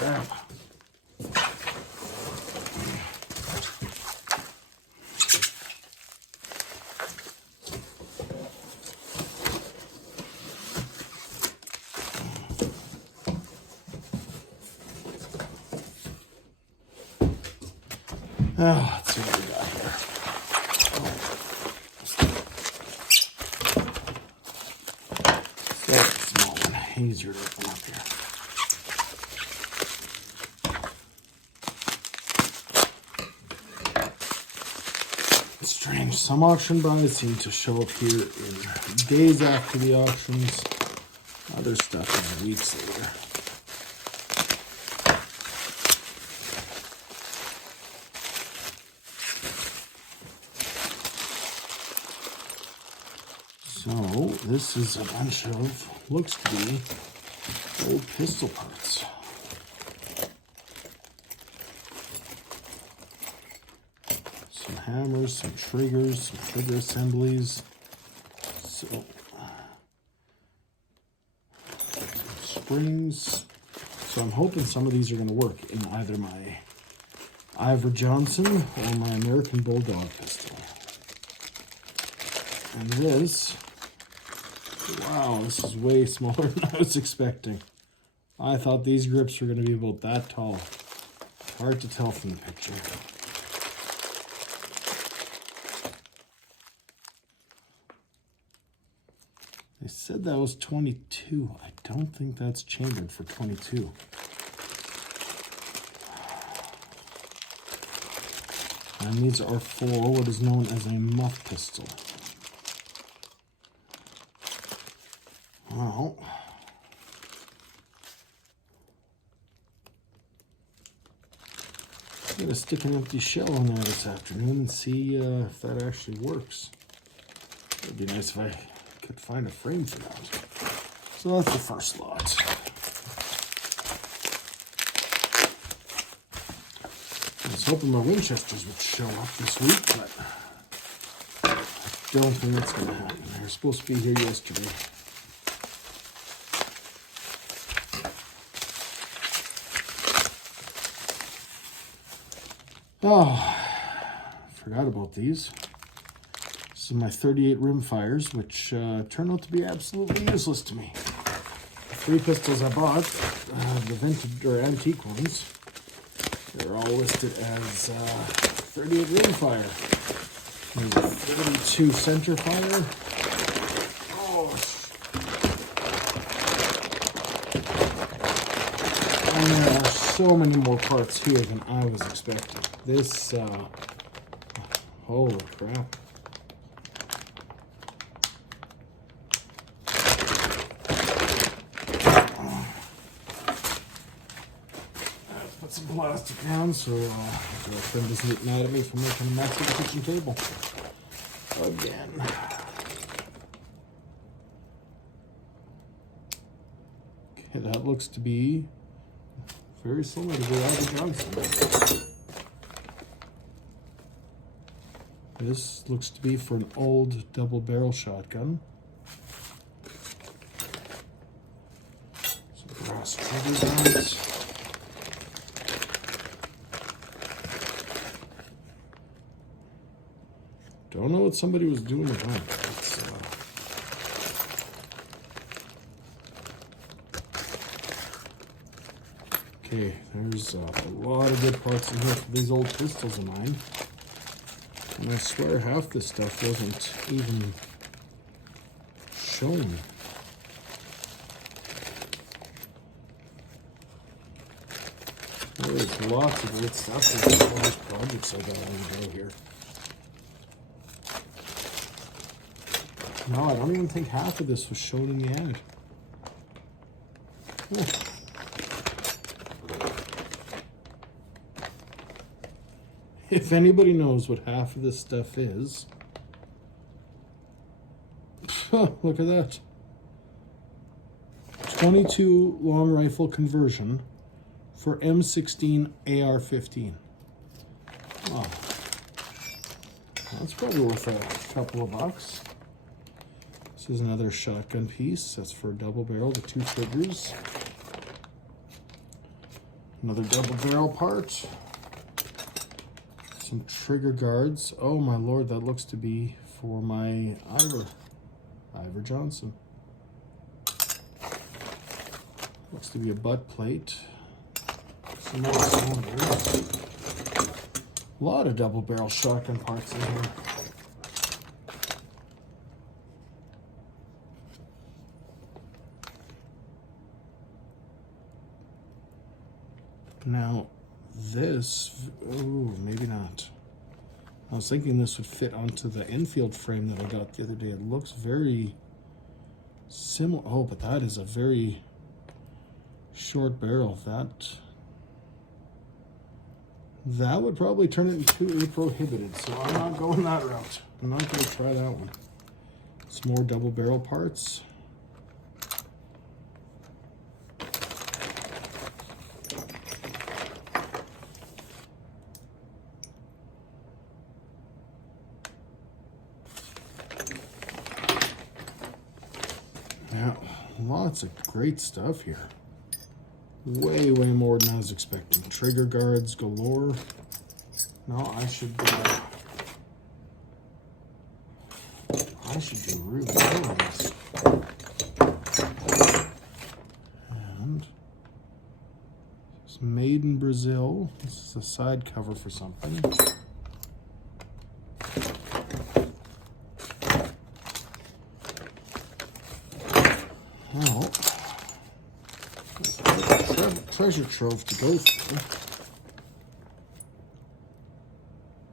crap. Oh, let's see what we got here. That's a small one, easier to open up here. It's strange, some auction buys seem to show up here in days after the auctions. Other stuff is weeks later. So, this is a bunch of, looks to be, old pistol parts. Some hammers, some triggers, some trigger assemblies. So, some springs. So I'm hoping some of these are going to work in either my Ivor Johnson or my American Bulldog pistol. And this, wow, this is way smaller than I was expecting. I thought these grips were going to be about that tall. Hard to tell from the picture. They said that was 22. I don't think that's chambered for 22. And these are for what is known as a muff pistol. Well, I'm going to stick an empty shell on there this afternoon and see if that actually works. It would be nice if I could find a frame for that. So that's the first lot. I was hoping my Winchesters would show up this week, but I don't think that's going to happen. They were supposed to be here yesterday. Oh, forgot about these. This is my 38 rimfires, which turned out to be absolutely useless to me. The 3 pistols I bought, the vintage or antique ones, they're all listed as 38 rimfire. There's a 32 center fire. Oh, and there are so many more parts here than I was expecting. This, holy crap. Put some plastic down so my girlfriend doesn't get mad at me for making a mess of the kitchen table. Again. Okay, that looks to be very similar to the Ivor Johnson. This looks to be for an old double barrel shotgun. Some brass triggers on it. Don't know what somebody was doing with that. Okay, there's a lot of good parts in here for these old pistols of mine. And I swear half this stuff wasn't even shown. There's lots of great stuff. There's all these projects I got on the go here. No, I don't even think half of this was shown in the ad. Oh. If anybody knows what half of this stuff is, look at that. 22 long rifle conversion for M16 AR-15. Oh, that's probably worth a couple of bucks. This is another shotgun piece. That's for a double barrel, the 2 triggers. Another double barrel part. Some trigger guards. Oh my lord, that looks to be for my Ivor Johnson. Looks to be a butt plate. Some more cylinders. A lot of double barrel shotgun parts in here. Now this, oh, maybe not. I was thinking this would fit onto the infield frame that I got the other day. It looks very similar. Oh, but that is a very short barrel. That would probably turn it into a prohibited, so I'm not going that route. I'm not going to try that one. Some more double barrel parts. Yeah, lots of great stuff here. Way more than I was expecting. Trigger guards galore. No, I should do really well on this. And it's made in Brazil. This is a side cover for something. Well, treasure trove to go through.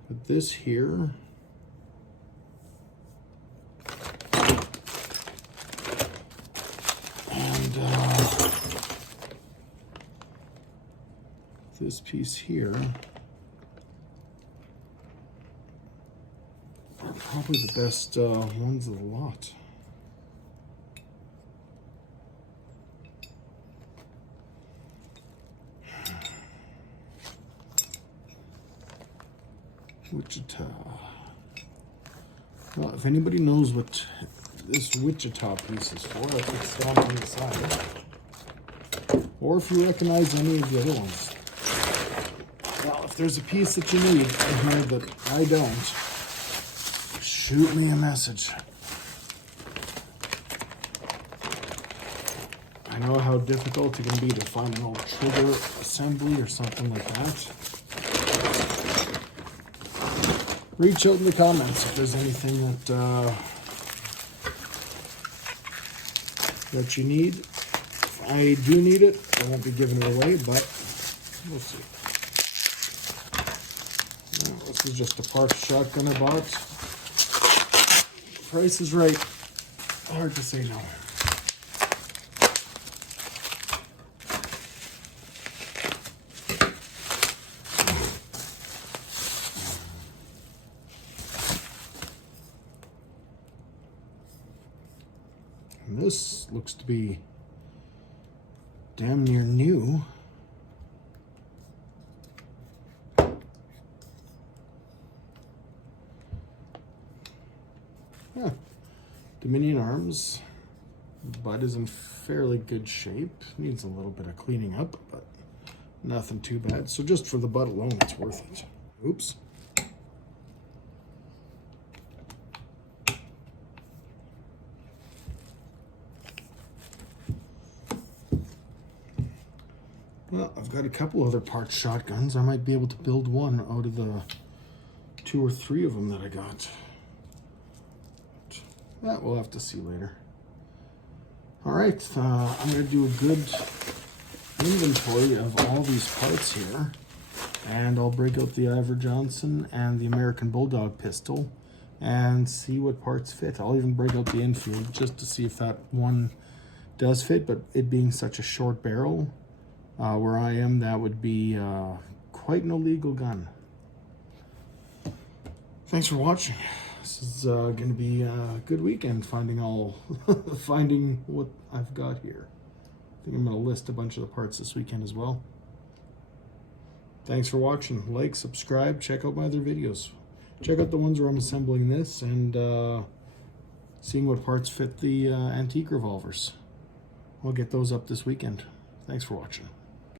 But this here, and this piece here are probably the best ones of the lot. Wichita. Well, if anybody knows what this Wichita piece is for, I could stab on the side. Or if you recognize any of the other ones. Well, if there's a piece that you need in here that I don't, shoot me a message. I know how difficult it can be to find an old trigger assembly or something like that. Reach out in the comments if there's anything that you need. If I do need it, I won't be giving it away, but we'll see. Now, this is just a parked shotgun I bought. Price is right. Hard to say no. And this looks to be damn near new. Yeah. Dominion Arms. Butt is in fairly good shape. Needs a little bit of cleaning up, but nothing too bad. So just for the butt alone, it's worth it. Oops. Well, I've got a couple other parked shotguns. I might be able to build one out of the 2 or 3 of them that I got. That we'll have to see later. All right, I'm going to do a good inventory of all these parts here, and I'll break out the Ivor Johnson and the American Bulldog pistol and see what parts fit. I'll even break out the infield just to see if that one does fit, but it being such a short barrel, where I am, that would be quite an illegal gun. Thanks for watching. This is going to be a good weekend finding what I've got here. I think I'm going to list a bunch of the parts this weekend as well. Thanks for watching. Like, subscribe, check out my other videos. Check out the ones where I'm assembling this and seeing what parts fit the antique revolvers. I'll get those up this weekend. Thanks for watching.